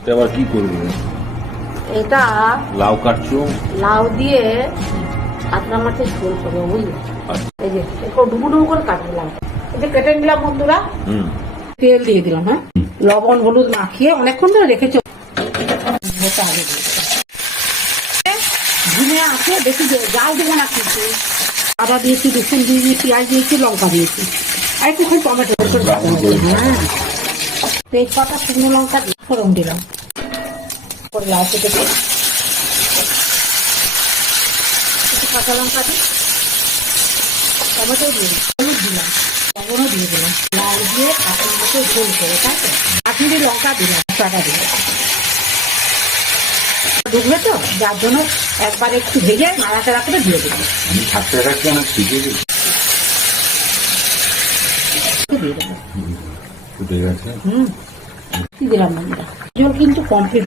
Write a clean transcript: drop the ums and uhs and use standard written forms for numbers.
এটা আবার কি করবে? এটা লাউ কাটছো? লাউ দিয়ে কাতলা মাছের ঝোল করবো, বুঝলি? এই যে একটু ডুবু ডুবু করে কাটলাম, এই যে কেটে নিলাম বন্ধুরা। তেল দিয়ে দিলাম, হ্যাঁ, লবণ হলুদ মাখিয়ে অনেকক্ষণ ধরে রেখেছি। ঝিমে আছে, বেশি জাল দেবো না কিন্তু। আদা দিয়েছি, রসুন দিয়েছি, পেঁয়াজ দিয়েছি, লঙ্কা দিয়েছি, আর একটুখানি টমেটো। হ্যাঁ, তেজপাতা, শুকনো লঙ্কা ফোড়ন দিলাম, করে লাউ কেটেছি, একটু কাঁচা লঙ্কা দিই, টমেটো দিয়ে হলুদ দিলাম, লবণও দিয়ে দিলাম, লাউ দিয়ে কাঁচা মতো ঝোল করে, তাই তো কাশ্মীরি লঙ্কা দিলাম, টাকা দিলাম, ঢুকবে তো, যার জন্য একবার একটু ভেজে নাড়াচাড়া করে দিয়ে দিলাম। আমি থাকতে থাকতে অনেক শিখে গেছি। দিয়ে দেবো। ফুটে গেছে। কি দিলাম বন্ধুরা, ঝোল কিন্তু কমপ্লিট।